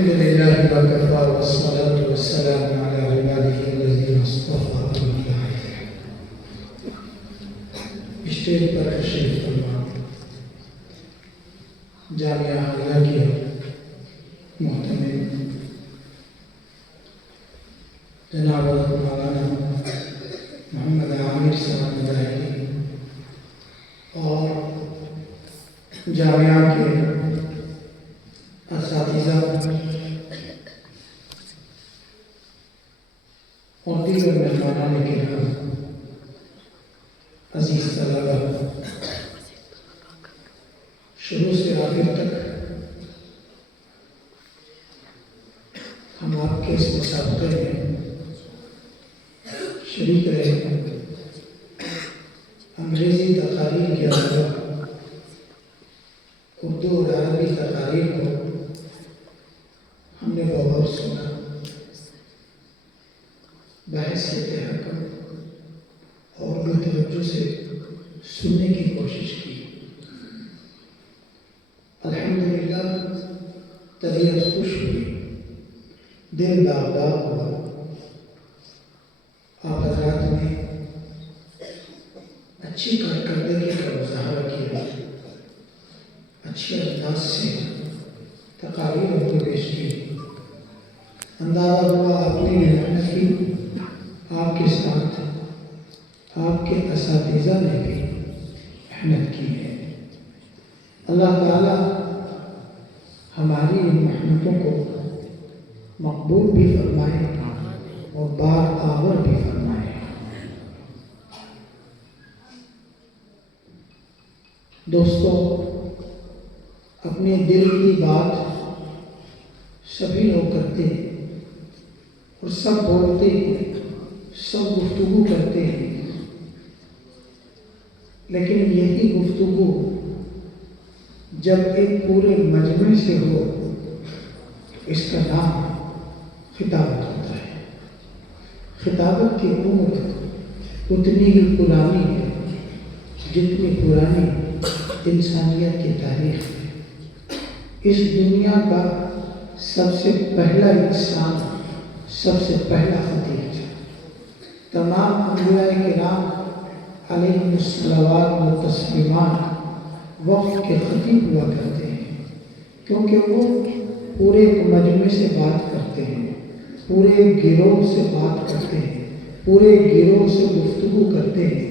الحمد لله وكفى والصلاة والسلام على عباده الذين اصطفى أما بعد. اسٹیج پر تشریف فرما جامعہ حاضرہ کی محتمل جناب مولانا محمد عامر صاحب مظاہری اور جامعہ کے اساتذہ اور دیگر مہمانان کرام، عزیز طلبہ، شروع سے آخر تک ہم آپ کے اس مسابقے میں شریک رہے ہیں۔ انگریزی تقاریر کے علاوہ اردو اور عربی تقاریر کو ہم نے بغور سنا، بحیثیت حکم اور بھی توجہ سے سننے کی کوشش کی۔ الحمدللہ طبیعت خوش ہوئی، دل باغ ہوا۔ آپ حضرات نے اچھی کارکردگی کا مظاہرہ کیا، اچھے انداز سے تقاریر کو پیش کی۔ اندازہ ہوا آپ نے محنت کی، آپ کے ساتھ آپ کے اساتذہ نے بھی محنت کی ہے۔ اللہ تعالی ہماری ان محنتوں کو مقبول بھی فرمائے اور بار آور بھی فرمائے۔ دوستو، اپنے دل کی بات سبھی لوگ کرتے ہیں اور سب بولتے ہیں، سب گفتگو کرتے ہیں، لیکن یہی گفتگو جب ایک پورے مجمع سے ہو، اس کا نام خطابت ہوتا ہے۔ خطابت کی عمر اتنی ہی پرانی ہے جتنی پرانی انسانیت کی تاریخ ہے۔ اس دنیا کا سب سے پہلا انسان، سب سے پہلا خطیب تھا۔ تمام انبیاء کرام علیہم الصلوات و تسلیمات وقت کے خطیب ہوا کرتے ہیں، کیونکہ وہ پورے مجمع سے بات کرتے ہیں، پورے گروہ سے بات کرتے ہیں، پورے گروہ سے گفتگو کرتے ہیں۔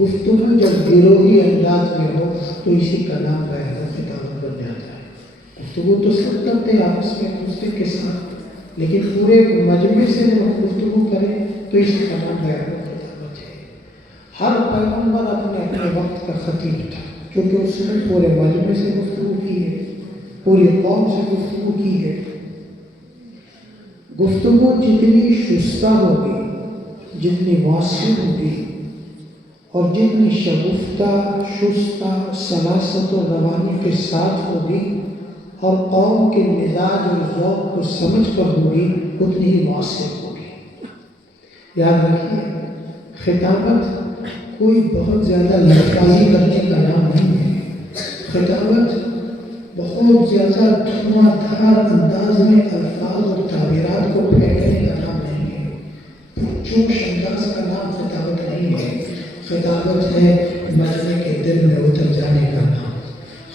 گفتگو جب گروہی انداز میں ہو تو اسی کا نام باعث خطابت بن جاتا ہے۔ گفتگو تو سب کرتے ہیں آپس میں ایک دوسرے کے ساتھ، لیکن پورے مجمع سے وہ گفتگو کریں تو اس کا نام باعث خطابت ہے۔ ہر پیغمبر اپنے وقت کا خطیب تھا، کیونکہ اس نے پورے مجمع سے گفتگو کی ہے، پوری قوم سے گفتگو کی ہے۔ گفتگو جتنی شستہ ہوگی، جتنی واسع ہوگی اور جتنی شگفتہ، شستہ، سلاست و روانی کے ساتھ ہوگی اور قوم کے مزاج اور ذوق کو سمجھ کر ہوگی، اتنی ہی واسع ہوگی۔ یاد رکھیے، خطابت کوئی بہت زیادہ لفظی کرنے کا نام نہیں ہے۔ خطابت بہت زیادہ دھواں دھار انداز میں الفاظ اور تعبیرات کو پھینکنے کا نام نہیں ہے۔ جوش انداز کا نام خطابت نہیں ہے۔ خطابت ہے مجمع کے دل میں اتر جانے کا نام،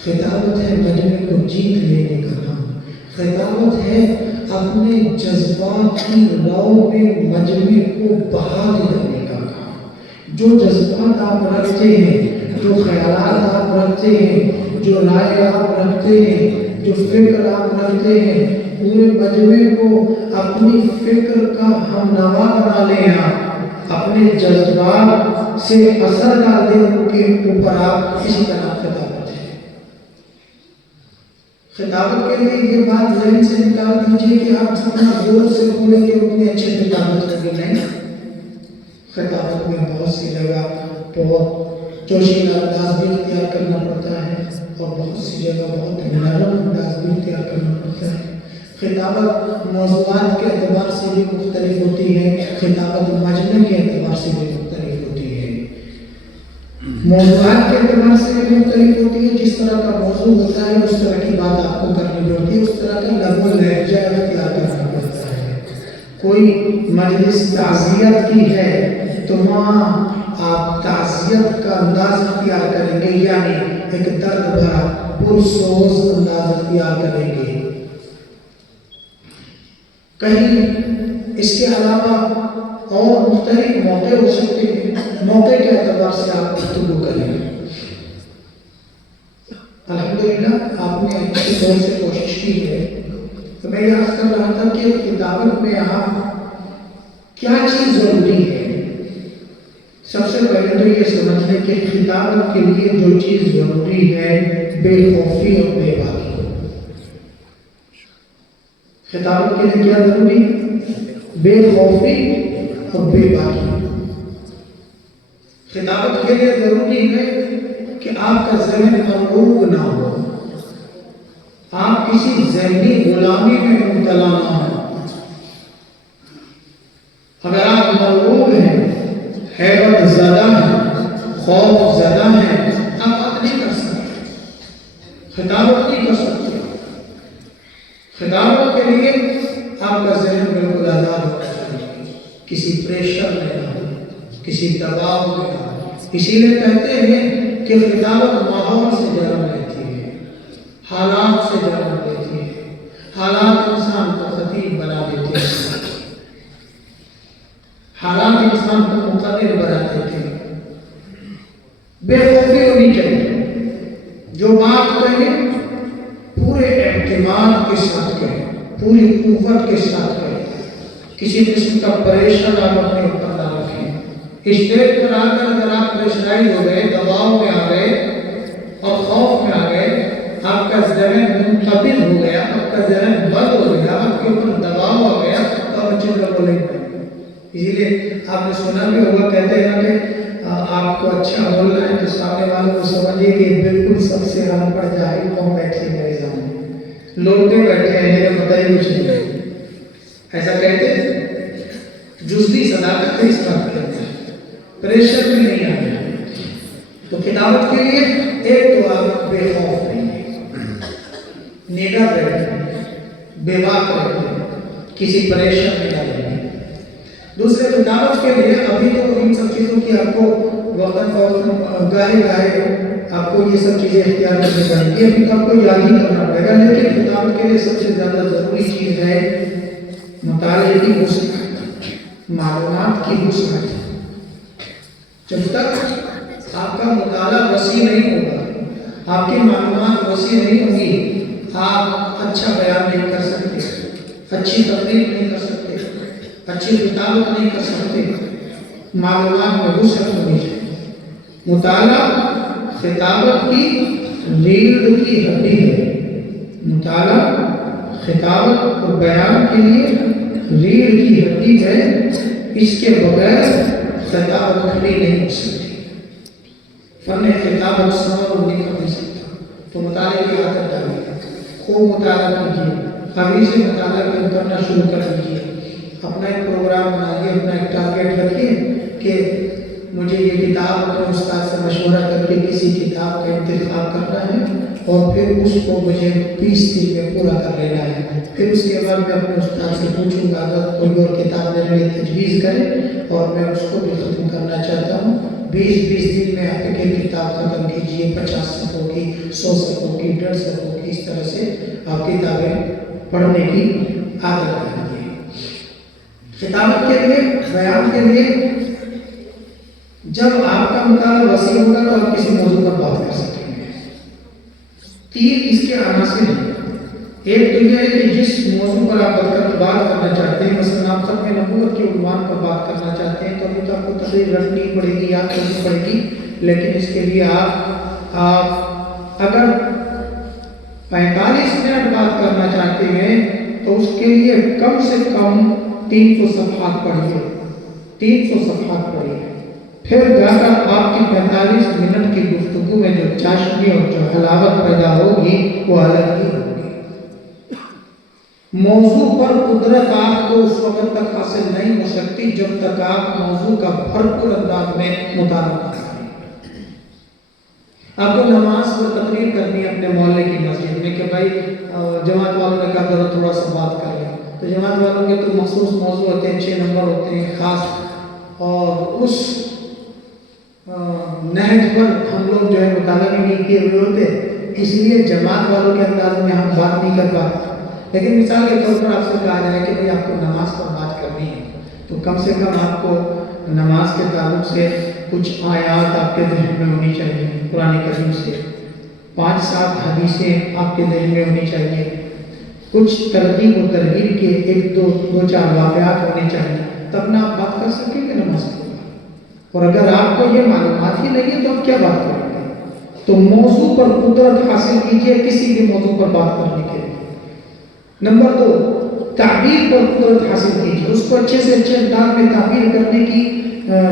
خطابت ہے مجمع کو جیت لینے کا نام، خطابت ہے اپنے جذبات کی راؤ میں مجمع کو بہا دینے کا کام۔ جو جذبات آپ رکھتے ہیں، جو خیالات آپ رکھتے ہیں، جو رائے آپ رکھتے ہیں، جو فکر آپ رکھتے ہیں، پورے مجمع کو اپنی فکر کا ہمنوا بنا لیں۔ آپ اپنے جذبات سے اثر ڈال دیں ان کے اوپر، آپ اسی طرح خطابت ہے۔ خطابت کے لیے یہ بات ذہن سے نکال دیجیے کہ آپ جتنا زور سے بولیں گے اتنی اچھی خطابت ہوگی، نہیں۔ خطابت میں بہت سی جگہ بہت جوشیلا انداز بھی اختیار کرنا پڑتا ہے اور بہت سی جگہ بہت نرم انداز بھی اختیار کرنا پڑتا ہے۔ خطابت موضوعات کے اعتبار سے بھی مختلف ہوتی ہے، خطابت مجمع کے اعتبار سے بھی مختلف ہوتی ہے۔ موضوعات کے اعتبار سے بھی مختلف ہوتی ہے، جس طرح کا موضوع ہوتا ہے اس طرح کی بات آپ کو کرنی پڑتی ہے، اس طرح کا لفظ و لہجہ اختیار کرنا پڑتا ہے۔ کوئی مجلس تعزیت کی ہے تو وہاں آپ تعزیت کا انداز اختیار کریں گے، یعنی ایک درد بھرا پرسوز انداز اختیار کریں گے۔ کہیں اس کے علاوہ اور مختلف موقع ہو سکتے ہیں، موقع کے اعتبار سے آپ گفتگو کریں گے۔ الحمدللہ آپ نے اچھی طور سے کوشش کی ہے۔ تو میں یہ عرض کر رہا تھا کہ کتابت میں آپ کیا چیز ضروری ہے؟ سب سے پہلے تو یہ سمجھ لیں کہ کتابت کے لیے جو چیز ضروری ہے بے خوفی اور بے باکی۔ خطابت کے لیے کیا ضروری؟ بے خوفی اور بے باکی۔ خطابت کے لیے ضروری ہے کہ آپ کا ذہن مرعوب نہ ہو، آپ کسی ذہنی غلامی میں مبتلا نہ ہو۔ اگر آپ مرعوب ہیں، ہیبت زدہ ہیں، خوف زدہ ہیں، آپ بات نہیں کر سکتے، خطابت نہیں کر سکتے۔ خطابت کے لیے آپ کا ذہن بالکل آزاد ہونا چاہیے، کسی پریشر میں نہ ہو، کسی دباؤ میں نہ ہو۔ اسی لیے کہتے ہیں کہ خطابت ماحول سے جنم لیتی ہے، حالات سے جنم لیتی ہے، حالات انسان کو خطیب بنا دیتے ہیں، حالات انسان کو مقرر بنا دیتے ہیں۔ بے خوفی ہونی چاہیے، جو بات کہیں پورے اعتماد کے ساتھ کہیں، پوری قوت کے ساتھ کہیں، کسی قسم کا پریشر آپ اپنے اوپر نہ رکھیں۔ اسٹیج پر آ کر اگر آپ پریشرائز ہو گئے، دباؤ میں آ گئے اور خوف میں آ گئے، آپ کا ذہن منقبض ہو گیا، آپ کا ذہن بند ہو گیا، آپ کے اوپر دباؤ آ گیا تو آپ اچھے طرح بولیں گے۔ اسی لیے آپ نے سنا بھی ہوگا، کہتے ہیں کہ آپ کو اچھا بولنا ہے تو سامنے والوں کو سمجھیے کہ بالکل سب سے ان پڑھ جاہل قوم بیٹھی میرے سامنے، لوٹے بیٹھے ہیں، انہیں پتہ ہی کچھ نہیں ہے، ایسا کہتے ہیں۔ جزوی صداقت اس بات کہتے ہیں، پریشر بھی نہیں آتا۔ تو کتابت کے لیے ایک تو آپ بے خوف رہیے، نگاہ رہیے، بے باک رہیے، کسی پریشر میں نہ رہیے۔ دوسرے کتابت کے لیے ابھی تو ان سب چیزوں کی آپ کو وقتاً فوقتاً گاہے آپ کو یہ سب چیزیں اختیار کرنی پڑیں گی، ابھی تو آپ کو یاد ہی کرنا پڑے گا۔ لیکن کتابت کے لیے سب سے زیادہ ضروری چیز ہے مطالعے کی وسعت، معلومات کی وسعت۔ جب تک آپ کا مطالعہ وسیع نہیں ہوگا، آپ کی معلومات وسیع نہیں ہوگی، آپ اچھا بیان نہیں کر سکتے، اچھی تقریر نہیں کر سکتے، اچھی کتابت نہیں کر سکتے۔ معلومات میں وسعت ہونی چاہیے۔ مطالعہ خطابت کی ریڑھ کی ہڈی ہے، مطالعہ خطابت اور بیان کے لیے ریڑھ کی ہڈی ہے، اس کے بغیر خطابت کھڑی نہیں ہو سکتی۔ فن خطابت سمر نہیں کر سکتا۔ تو مطالعے کی عادت ڈالیے، خوب مطالعہ کیجیے، ابھی سے مطالعہ کرنا شروع کر دیجیے۔ اپنا ایک پروگرام بنائیے، اپنا ایک ٹارگیٹ رکھیے کہ مجھے یہ کتاب اپنے استاد سے مشورہ کر کے کسی کتاب کا انتخاب کرنا ہے اور پھر اس کو مجھے 20 دن میں پورا کر لینا ہے۔ پھر اس کے بعد میں اپنے استاد سے پوچھوں گا اگر کوئی اور کتاب میرے لیے تجویز کرے اور میں اس کو بھی ختم کرنا چاہتا ہوں۔ 20 دن میں آپ ایک کتاب ختم کیجیے، 50 صفحوں کی، 100 صفحوں کی، 150 صفحوں کی، اس طرح سے آپ کتابیں پڑھنے کی عادت ڈالیے۔ خطابت کے لیے، بیان کے لیے جب آپ کا مطالعہ وسیع ہوگا تو آپ کسی موضوع پر بات کر سکیں گے۔ 3 اس کے عناصر ہیں۔ ایک تو یہ ہے کہ جس موضوع پر آپ بات کرنا چاہتے ہیں، مثلا آپ ختم نبوت کے عنوان پر بات کرنا چاہتے ہیں تو ابھی تو آپ کو تقریر رکھنی پڑے گی، یاد کرنی پڑے گی، لیکن اس کے لیے آپ اگر 45 منٹ بات کرنا چاہتے ہیں تو اس کے لیے کم سے کم 300 صفحات پڑھیے، 300 صفحات پڑھیے۔ پھر جا کر آپ کی 45 منٹ کی گفتگو میں جو چاشنی اور جو حلاوت پیدا ہوگی وہ الگ ہی ہوگی۔ موضوع پر قدرت آپ کو اس وقت تک حاصل نہیں ہو سکتی جب تک آپ موضوع کا بھرپور انداز میں مطالعہ کریں۔ آپ کو نماز پر تقریر کرنی ہے اپنے محلے کی مسجد میں کہ بھائی جماعت والوں نے کہا ذرا تھوڑا سا بات کر لیں، تو جماعت والوں کے تو مخصوص موضوع ہوتے ہیں، 6 نمبر ہوتے ہیں خاص، اور اس نہج پر ہم لوگ جو ہے مطالعہ بھی نہیں کیے ہوئے ہوتے، اس لیے جماعت والوں کے انداز میں ہم بات نہیں کر پاتے۔ لیکن مثال کے طور پر آپ سے کہا جائے کہ بھائی آپ کو نماز پر بات کرنی ہے، تو کم سے کم آپ کو نماز کے تعلق سے کچھ آیات آپ کے ذہن میں ہونی چاہیے قرآن کریم سے، 5-7 حدیثیں آپ کے ذہن میں ہونی چاہیے، کچھ ترغیب و ترغیب کے 1-2-4 واقعات ہونے چاہیے، تب نہ آپ بات کر سکیں گے نماز کے بعد۔ اور اگر آپ کو یہ معلومات ہی نہیں ہے تو آپ کیا بات کریں گے؟ تو موضوع پر قدرت حاصل کیجئے کسی بھی موضوع پر بات کرنے کے لیے۔ نمبر 2، تعبیر پر قدرت حاصل کیجئے، اس کو اچھے سے اچھے انداز میں تعبیر کرنے کی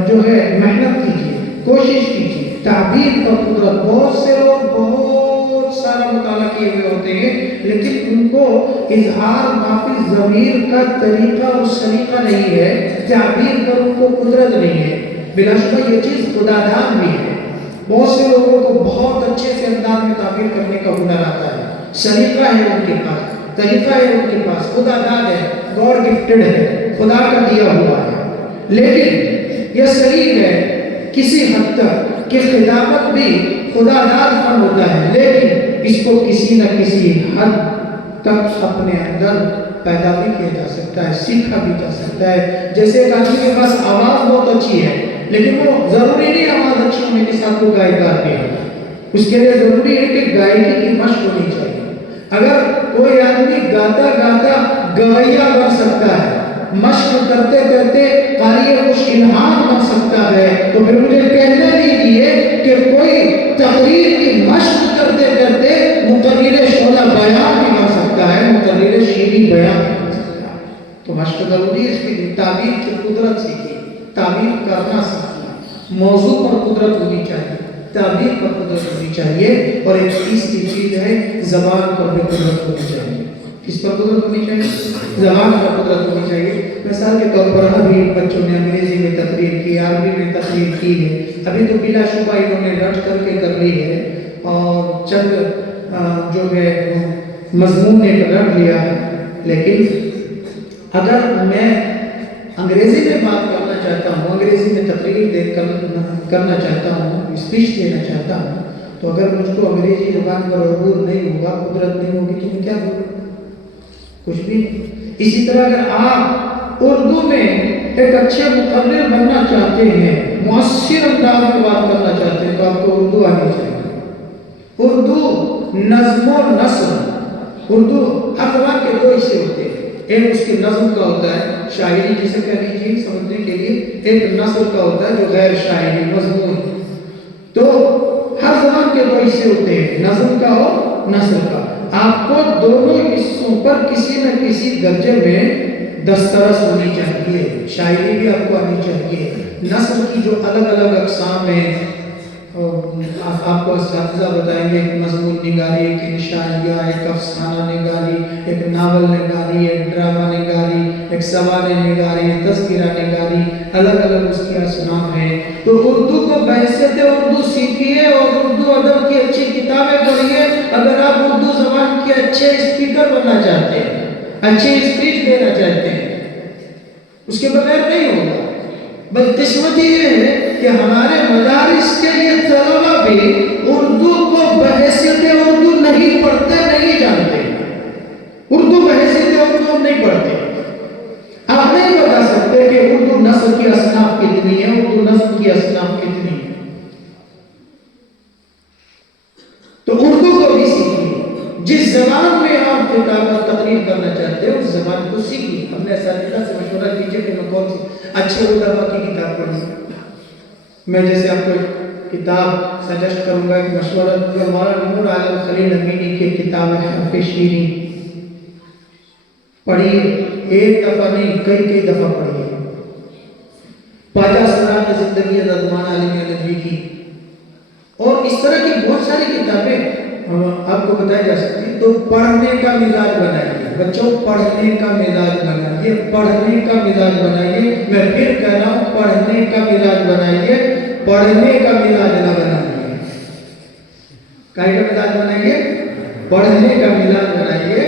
جو ہے محنت کیجئے، کوشش کیجئے۔ تعبیر پر قدرت، بہت سے لوگ بہت سارا مطالعہ کیے ہوئے ہوتے ہیں لیکن ان کو اظہار معافی ضمیر کا طریقہ اور سلیقہ نہیں ہے، تعبیر پر ان کو قدرت نہیں ہے۔ بلا شبہ یہ چیز خدا داد بھی ہے، بہت سے لوگوں کو بہت اچھے سے انداز میں تعبیر کرنے کا ہنر آتا ہے، سلیقہ ہے ان کے پاس، طریقہ ہے ان کے پاس، خدا داد ہے، گاڈ گفٹڈ ہے، خدا کا دیا ہوا ہے۔ لیکن یہ صحیح ہے کسی حد تک کہ خطابت بھی خدا داد فن ہوتا ہے، لیکن اس کو کسی نہ کسی حد تک اپنے اندر پیدا بھی کیا جا سکتا ہے، سیکھا بھی جا سکتا ہے۔ جیسے ایک آدمی کے پاس آواز بہت اچھی ہے لیکن وہ ضروری نہیں آواز اچھی ہونے کے ساتھ وہ گائیکار بھی ہے، اس کے لیے ضروری ہے کہ گائیکی کی مشق ہونی چاہیے۔ اگر کوئی آدمی گاتا گاتا گویا بن سکتا ہے، مشق کرتے کرتے قاری خوش الہام بن سکتا ہے، تو پھر مجھے کہنے دیجیے کہ کوئی تقریر کی مشق کرتے کرتے مقرر شعلہ بیان بھی بن سکتا ہے، مقرر شیریں بیان بھی بن سکتا ہے۔ تو مشق ضروری ہے، اس کے لیے تعبیر کی قدرت سیکھیے، تعبیر کرنا سیکھیے، موضوع پر قدرت ہونی چاہیے، تعبیر پر قدرت ہونی چاہیے، اور ایک تیسری چیز ہے زبان پر بھی قدرت ہونی چاہیے۔ کس پر قدرت ہونی چاہیے؟ زبان پر قدرت ہونی چاہیے۔ مثال کے طور پر ابھی بچوں نے انگریزی میں تقریر کی، عربی میں تقریر کی ہے، ابھی تو بلا شبہ انہوں نے ڈٹ کر کے کر لی ہے اور چند جو ہے مضمون نے رٹ لیا ہے، لیکن اگر میں انگریزی میں بات کرنا چاہتا ہوں، انگریزی میں تقریر کرنا چاہتا ہوں، اسپیچ دینا چاہتا ہوں، تو اگر مجھ کو انگریزی زبان پر عبور نہیں ہوگا، قدرت نہیں ہوگی، تو میں کیا کروں؟ کچھ بھی نہیں۔ اسی طرح اگر آپ اردو میں ایک اچھے مقرر بننا چاہتے ہیں، مؤثر انداز میں بات کرنا چاہتے ہیں، تو آپ کو اردو آنی چاہیے۔ اردو نظم و نثر، اردو ہر زبان کے 2 حصے ہوتے ہیں، ایک اس کی نظم کا ہوتا ہے، شاعری جسے کہہ لیجیے سمجھنے کے لیے، ایک نثر کا ہوتا ہے جو غیر شاعری مضمون۔ تو ہر زبان کے 2 حصے ہوتے ہیں، نظم کا اور نثر کا۔ آپ کو دونوں حصوں پر کسی نہ کسی درجے میں دسترس ہونی چاہیے، شاعری بھی آپ کو آنی چاہیے۔ نثر کی جو الگ الگ اقسام ہیں آپ کو اساتذہ بتائیں گے، ایک مضمون نگاری، ایک انشائیہ، ایک افسانہ نگاری، ایک ناول نگاری، ایک ڈرامہ نگاری، ایک سوانح نگاری، تذکرہ نگاری، الگ الگ اس کی اصناف ہیں۔ تو اردو کو بحیثیت اردو سیکھیے اور اردو ادب کی اچھی کتابیں پڑھیے۔ اگر آپ اردو زبان کے اچھے اسپیکر بننا چاہتے ہیں، اچھی اسپیچ دینا چاہتے ہیں، اس کے بغیر نہیں ہوگا۔ بدقسمتی یہ ہے کہ ہمارے مدارس کے یہ طلبہ بھی اردو کو بحیثیت اردو نہیں پڑھتے، نہیں جانتے، اردو بحیثیت اردو نہیں پڑھتے۔ آپ نہیں بتا سکتے کہ اردو نثر کی اصناف کتنی ہے، اردو نظم کی اصناف کتنی ہے۔ تو اردو کو بھی سیکھیے، جس زبان میں آپ کتابت تقریر کرنا چاہتے ہیں اس زبان کو سیکھیے۔ اپنے اساتذہ سے مشورہ کیجیے کہ میں کون سی اچھے ادبا کی کتاب پڑھوں۔ میں جیسے آپ کو کتاب سجیسٹ کروں گا، ایک مشورہ دوں گا، مولانا نور عالم خلیل امینی کی کتاب ہے حرف شیریں، پڑھیے، ایک دفعہ نہیں کئی دفعہ پڑھیے۔ پاجا سرات زندگی رضوان عالم ندوی کی، اور اس طرح کی بہت ساری کتابیں آپ کو بتائی جا سکتی ہیں۔ تو پڑھنے کا مزاج بنائیے بچوں، پڑھنے کا مزاج بنائیے، پڑھنے کا مزاج بنائیے۔ میں پھر کہہ رہا ہوں، پڑھنے کا مزاج بنائیے، پڑھنے کا مزاج نہ بنائیے۔ کاہے کا مزاج بنائیے؟ پڑھنے کا مزاج بنائیے.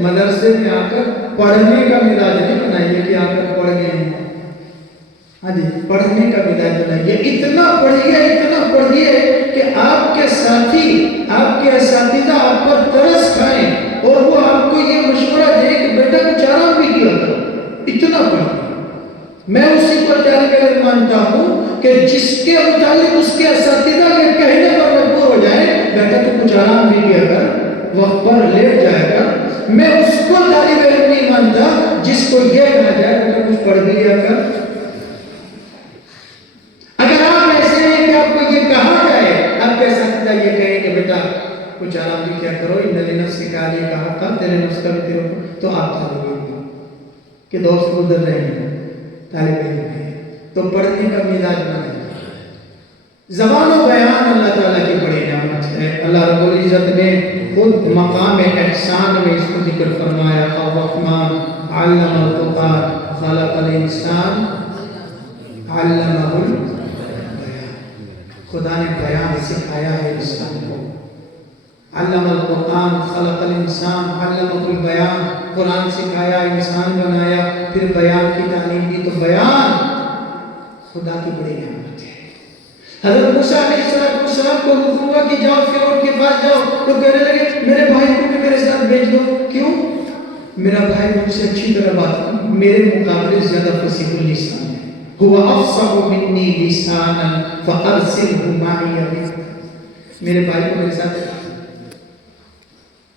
مدرسے میں آ کر پڑھنے کا مزاج نہیں بنائیے کہ آ کر پڑھ گئے ہیں. ہاں جی، پڑھنے کا مزاج بنائیے. اتنا پڑھیے کہ آپ کے ساتھی، آپ کے اساتذہ آپ پر ترس کھائیں اور وہ آپ کو یہ مشورہ دے کہ بیٹا کچھ آرام بھی کیا کرو. اتنا پڑھیے. میں اسی پر طالب علم مانتا ہوں کہ جس کے متعلق اس کے اساتذہ یہ کہنے پر مجبور ہو جائے بیٹا تو کچھ آرام بھی کیا کر، وقت پر لیٹ جائے گا، میں اس کو طالب علم نہیں مانتا جس کو یہ کہا جائے بیٹا کچھ پڑھ بھی لیا کر. اگر آپ ایسے ہیں کہ آپ کو یہ کہا جائے، آپ کے اساتذہ یہ کہیں کہ بیٹا کچھ آرام بھی کیا کرو، ان لنفسک علیک حقا، تیرے نفس کا بھی تیرے اوپر، تو آپ طالب علم کے دور سے گزر رہے ہیں، طالب علم ہے تو پڑھنے کا مزاج بنائیے. زبان و بیان اللہ تعالیٰ کی بڑی نعمت ہے. اللہ رب العزت نے خود مقام احسان میں اس کو ذکر فرمایا. الرحمن علم القرآن خلق الانسان علمہ البیان. خدا نے بیان سکھایا ہے انسان کو. علم القرآن خلق الانسان علمہ البیان. قرآن سکھایا، انسان بنایا، پھر بیان کی تعلیم دی. تو بیان خدا کی بڑی نعمت ہے. حضرت موسیٰ علیہ السلام کو حکم ہوا کہ جاؤ فرعون کے پاس جاؤ، تو کہنے لگے میرے بھائی کو بھی میرے ساتھ بھیج دو. کیوں؟ میرا بھائی مجھ سے اچھی طرح بات، میرے مقابلے زیادہ فصیح اللسان ہے. هو افصح منی لسانا فارسلہ معی. میرے بھائی کو میرے ساتھ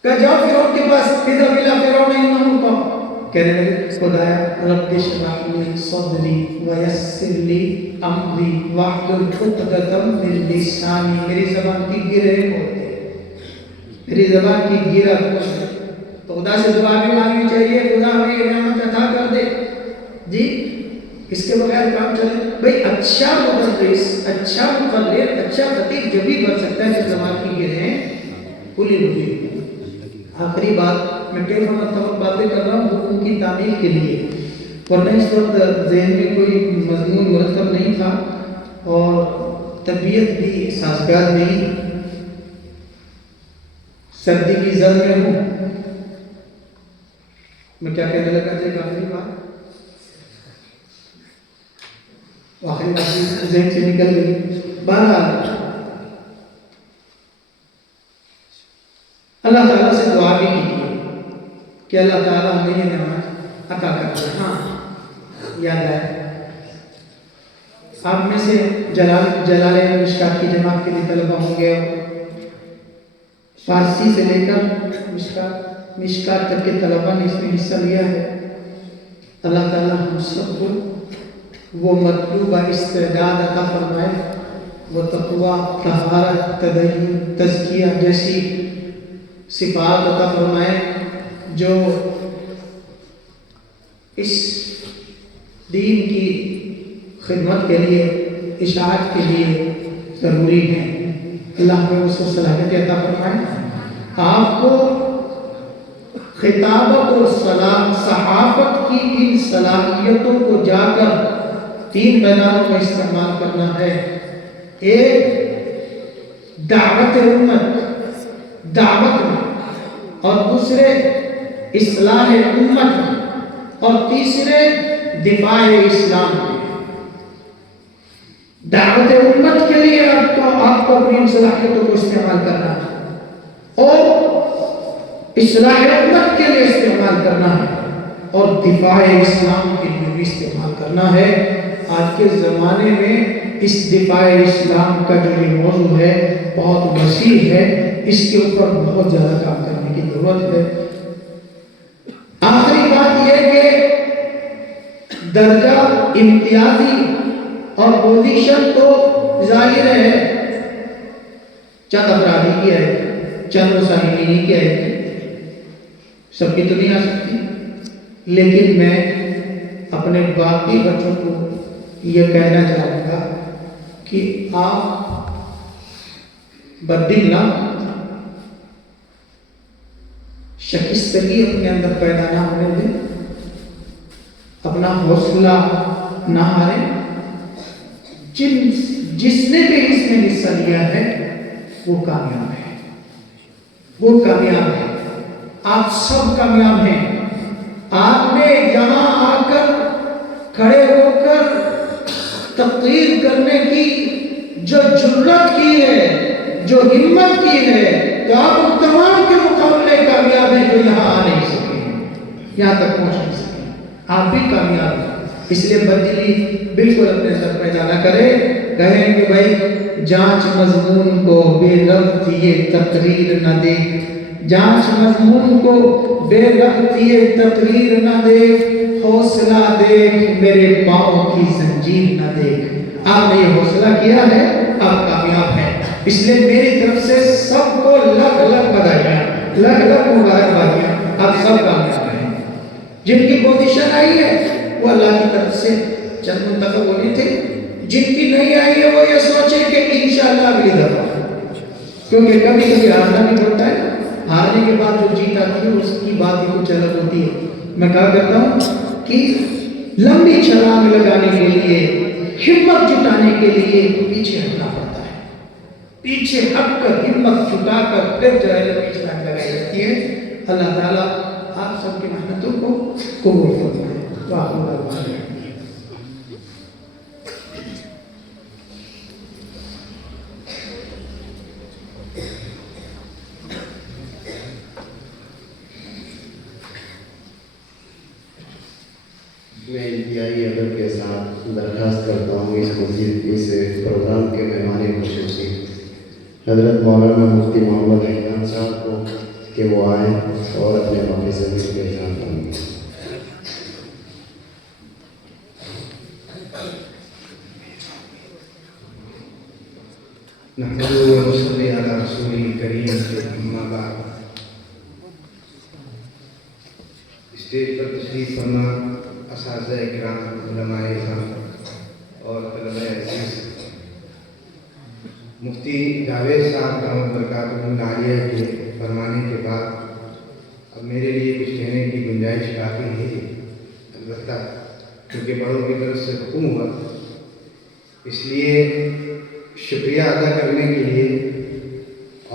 کہا جاؤ فرعون کے پاس. اذهب الى فرعون انه طغى. کہنے لگے خدایا رب اشرح لی صدری ویسر لی امری واحلل عقدۃ من لسانی. میری زبان کی گرہ کھول دے، میری زبان کی گرہ کھول دے. تو خدا سے دعا بھی مانگنی چاہیے، خدا ہمیں یہ نعمت عطا کر دے. جی اس کے بغیر کام چلے بھائی. اچھا مدرس، اچھا مقرر، اچھا خطیب جب بھی بن سکتا ہے جب زبان کی گرہیں کھلی ہوئی. آخری بات، میں کئی مرتبہ باتیں کر رہا ہوں حکم کی تعمیل کے لیے، ورنہ اس وقت ذہن میں کوئی مضمون مرتب نہیں تھا اور طبیعت بھی سازگار نہیں، سردی کی زد میں ہوں. میں کیا کہنے لگا تھا؟ آخری بات ذہن سے نکل گئی. بہرحال اللہ تعالیٰ سے دعا بھی کی کہ اللہ تعالیٰ ہمیں یہ نعمت عطا کر دے. ہاں یاد آیا، آپ میں سے جلالین مشکات کی جماعت کے لیے طلبہ ہوں گے، فارسی سے لے کر مشکات تک کے طلبہ نے اس میں حصہ لیا ہے. اللہ تعالیٰ ہم سب کو وہ مطلوبہ استعداد عطا فرمائے، وہ تقویٰ، طہارت، تدین، تزکیہ جیسی صفات عطا فرمائے جو اس دین کی خدمت کے لیے، اشاعت کے لیے ضروری ہیں. اللہ ہمیں اس کو صلاحیت عطا فرمائے. آپ کو خطابت اور صحافت کی ان صلاحیتوں کو جا کر 3 میدانوں میں استعمال کرنا ہے. ایک دعوت امت، دعوت میں، اور دوسرے اصلاح امت میں، اور تیسرے دفاع اسلام میں. دعوت امت کے لیے آپ کو اپنی ان صلاحیتوں کو استعمال کرنا ہے اور اصلاح امت کے لیے استعمال کرنا ہے اور دفاع اسلام کے لیے بھی استعمال کرنا ہے. آج کے زمانے میں اس دفاع اسلام کا جو یہ موضوع ہے بہت وسیع ہے، اس کے اوپر بہت زیادہ کام کرنے کی ضرورت ہے. آخری بات یہ کہ درجہ امتیازی اور پوزیشن تو ظاہر ہے، چند افرادی کی ہے، چند مساہمینی کی ہے، سب کی تو نہیں آ سکتی. لیکن میں اپنے باقی بچوں کو یہ کہنا چاہوں گا کہ آپ بددل نہ، شکستگی اپنے اندر پیدا نہ ہونے دیں، اپنا حوصلہ نہ ہاریں. جس نے بھی اس میں حصہ لیا ہے وہ کامیاب ہے. وہ کامیاب ہے. آپ سب کامیاب ہیں. آپ نے یہاں آ کر کھڑے ہو کر تقریر کرنے کی جو جرات کی ہے، جو ہمت کی ہے، تو آپ ان تمام کے مقابلے کامیاب ہیں جو یہاں آ نہیں سکے، یہاں تک پہنچ نہیں سکے. آپ بھی کامیاب ہیں. اس لیے بدلی بالکل اپنے اندر پیدا نہ کرے. کہیں کہ بھائی جانچ مضمون کو بے ربط یہ تقریر نہ دے، جانچ مضمون کو بے ربط یہ تقریر نہ دیکھ، حوصلہ دیکھ میرے پاؤں کی زنجیر نہ دیکھ. آپ نے یہ حوصلہ کیا ہے، آپ کامیاب ہیں. اس لیے میری طرف سے سب کو لکھ لکھ بدھائیاں، لکھ لکھ مبارکبادیاں. آپ سب کامیاب ہیں. جن کی پوزیشن آئی ہے وہ اللہ کی طرف سے چند منتخب ہوئی تھی. جن کی نہیں آئی ہے وہ یہ سوچے کہ انشاءاللہ اگلی دفعہ، کیونکہ کبھی کبھی ہارنا بھی پڑتا ہے. ہارنے کے بعد جو جیت آتی ہے اس کی بات ہی کچھ الگ ہوتی ہے. میں کہا کرتا ہوں کہ لمبی چھلانگ لگانے کے لیے، ہمت جٹانے کے لیے پیچھے ہٹنا پڑتا ہے. پیچھے ہٹ کر ہمت جٹا کر پھر جو ہے لمبی چھلانگ لگائی جاتی ہے. اللہ تعالیٰ آپ سب کی محنتوں کو قبول فرمائے. وآخر دعوانا میں انتہائی ادب کے ساتھ درخواست کرتا ہوں اس پروگرام کے مہمان خصوصی حضرت مولانا مفتی محمد حیان صاحب کو کہ وہ آئیں اور اپنے موقع سے احترام کریں. نحمده ونصلي على رسوله الكريم. اما بعد، اسٹیج پر تشریف فرما اساتذہ اکرام، علماء اعظم اور طلباء عزیز، مفتی جاوید صاحب دامت برکاتہ العالیہ کے فرمانے کے بعد اب میرے لیے کچھ کہنے کی گنجائش کافی ہے. البتہ کیونکہ بڑوں کی طرف سے حکم ہوا، اس لیے شکریہ ادا کرنے کے لیے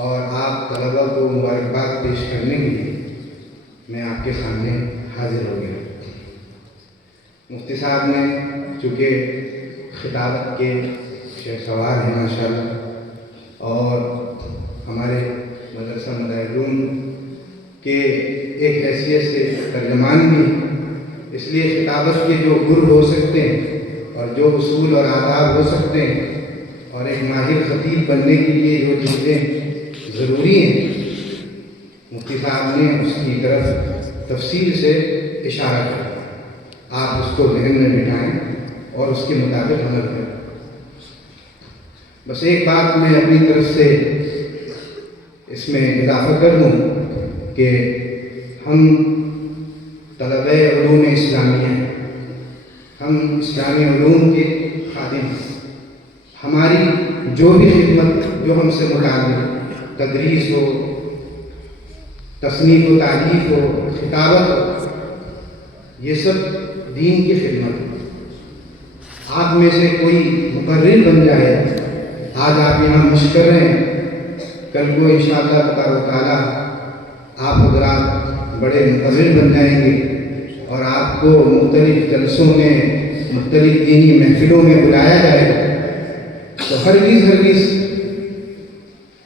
اور آپ طلباء کو مبارکباد پیش کرنے کے لیے میں آپ کے سامنے حاضر ہو گیا. مفتی صاحب نے چونکہ خطابت کے شیخ سوار ہیں ماشاءاللہ، اور ہمارے مدرسہ مدارس علوم کے ایک حیثیت سے ترجمان بھی، اس لیے خطابت کے جو گر ہو سکتے ہیں اور جو اصول اور آداب ہو سکتے ہیں اور ایک ماہر خطیب بننے کے لیے جو چیزیں ضروری ہیں، مفتی صاحب نے اس کی طرف تفصیل سے اشارہ کیا. آپ اس کو ذہن میں بٹھائیں اور اس کے مطابق عمل کریں. بس ایک بات میں اپنی طرف سے اس میں اضافہ کر دوں کہ ہم طلبہ علوم اسلامیہ ہیں، ہم اسلامی علوم کے خادم ہیں. ہماری جو بھی خدمت جو ہم سے متعلق، تدریس ہو، تصنیف و تعلیف ہو، خطابت ہو، یہ سب دین کی خدمت ہے. آپ میں سے کوئی مقرر بن جائے، آج آپ یہاں مشق کر رہے ہیں، کل کو انشاءاللہ تبارک و تعالیٰ آپ حضرات بڑے مقرر بن جائیں گے اور آپ کو مختلف جلسوں میں، مختلف دینی محفلوں میں بلایا جائے گا. تو ہرگز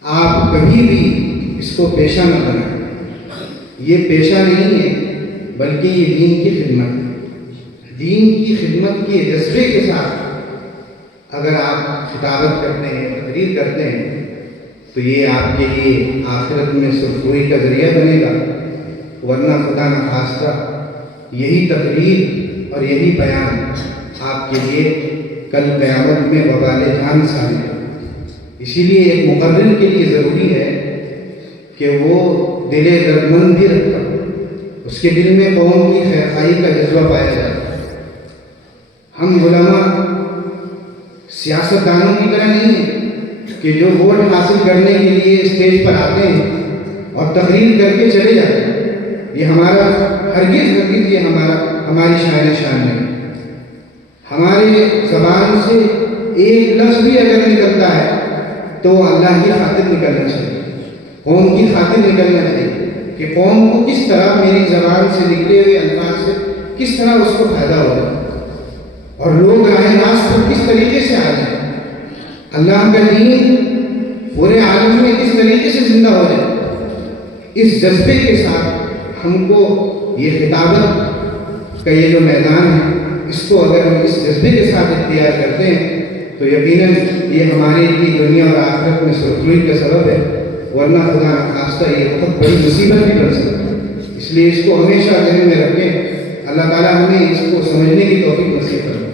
آپ کبھی بھی اس کو پیشہ نہ بنائیں. یہ پیشہ نہیں ہے بلکہ یہ دین کی خدمت ہے. دین کی خدمت کے جذبے کے ساتھ اگر آپ خطابت کرتے ہیں، تقریر کرتے ہیں، تو یہ آپ کے لیے آخرت میں سرخروئی کا ذریعہ بنے گا. ورنہ خدا نخواستہ یہی تقریر اور یہی بیان آپ کے لیے کل قیامت میں وبال جان ثابت ہے. اسی لیے ایک مقرر کے لیے ضروری ہے کہ وہ دل دردمند بھی رکھتا، اس کے دل میں قوم کی خیرخواہی کا جذبہ پایا جائے. ہم علماء سیاستدانوں کی طرح نہیں ہیں کہ جو ووٹ حاصل کرنے کے لیے اسٹیج پر آتے ہیں اور تقریر کر کے چلے جاتے ہیں. یہ ہمارا ہرگز یہ ہماری شان نہیں. ہمارے زبان سے ایک لفظ بھی اگر نکلتا ہے تو اللہ کی خاطر نکلنا چاہیے. قوم کی خاطر نکلنا چاہیے کہ قوم کو کس طرح میری زبان سے نکلے ہوئے الفاظ سے کس طرح اس کو فائدہ ہوگا اور لوگ راہ راست پر کس طریقے سے آ جائیں، اللہ کا دین پورے عالم میں کس طریقے سے زندہ ہو جائے۔ اس جذبے کے ساتھ ہم کو یہ خطابت کا یہ جو میدان ہے، اس کو اگر ہم اس جذبے کے ساتھ اختیار کرتے ہیں تو یقیناً یہ ہمارے لیے دنیا اور آخرت میں سرخروئی کا سبب ہے، ورنہ خدا نخواستہ یہ بہت بڑی مصیبت بھی بن سکتی ہے۔ اس لیے اس کو ہمیشہ ذہن میں رکھیں، اللہ تعالیٰ ہمیں اس کو سمجھنے کی توفیق نصیب کرے۔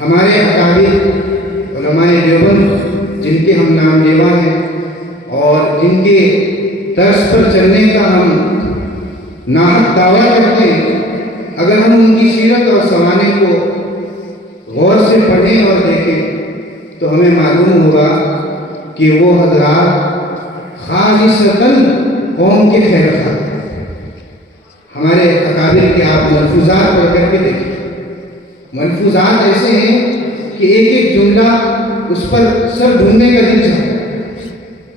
ہمارے اکابر علماء دیوبند جن کے ہم نام لیوا ہیں اور جن کے طرز پر چلنے کا ہم ناحق دعویٰ کرتے ہیں، اگر ہم ان کی سیرت اور سوانح کو غور سے پڑھیں اور دیکھیں تو ہمیں معلوم ہوگا کہ وہ حضرات خالصتاً قوم کے خیر خواہ ہیں۔ ہمارے اکابر کے آپ ملفوظات پڑھ کر کے دیکھیں، ملفوظات ایسے ہیں کہ ایک ایک جملہ اس پر سر ڈھونڈنے کا دل چاہتا ہے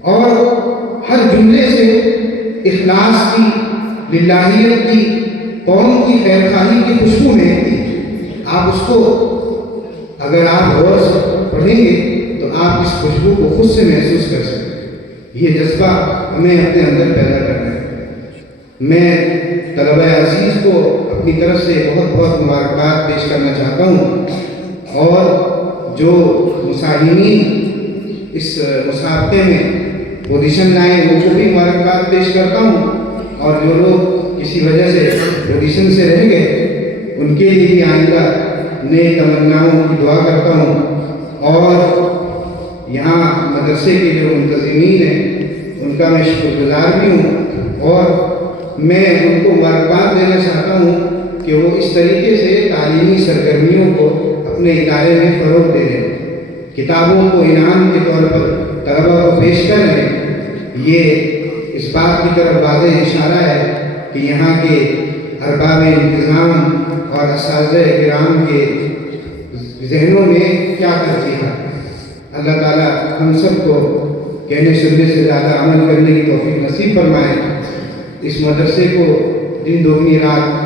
اور ہر جملے سے اخلاص کی، للہیت کی، قوم کی خیر خواہی کی خوشبو مہکتی ہے۔ آپ اس کو اگر آپ غور سے پڑھیں گے تو آپ اس خوشبو کو خود سے محسوس کر سکتے ہیں۔ یہ جذبہ ہمیں اپنے اندر پیدا کرنا ہے۔ میں طلبہ عزیز کو اپنی طرف سے بہت بہت مبارکباد پیش کرنا چاہتا ہوں، اور جو مساہمین اس مسابقے میں پوزیشن لائے ان کو بھی مبارکباد پیش کرتا ہوں، اور جو لوگ کسی وجہ سے پوزیشن سے رہ گئے ان کے لیے بھی آئندہ نئے تمناؤں کی دعا کرتا ہوں، اور یہاں مدرسے کے جو منتظمین ہیں ان کا میں شکر گزار بھی ہوں، اور میں ان کو مبارکباد دینا چاہتا ہوں کہ وہ اس طریقے سے تعلیمی سرگرمیوں کو اپنے ادارے میں فروغ دے دیں، کتابوں کو انعام کے طور پر طلبہ کو پیش کر رہے ہیں۔ یہ اس بات کی طرف واضح اشارہ ہے کہ یہاں کے ارباب انتظام اور اساتذہ کرام کے ذہنوں میں کیا ترجیحات ہے۔ اللہ تعالیٰ ہم سب کو کہنے سننے سے زیادہ عمل کرنے کی توفیق نصیب فرمائے۔ اس مدرسے کو دن دوگنی رات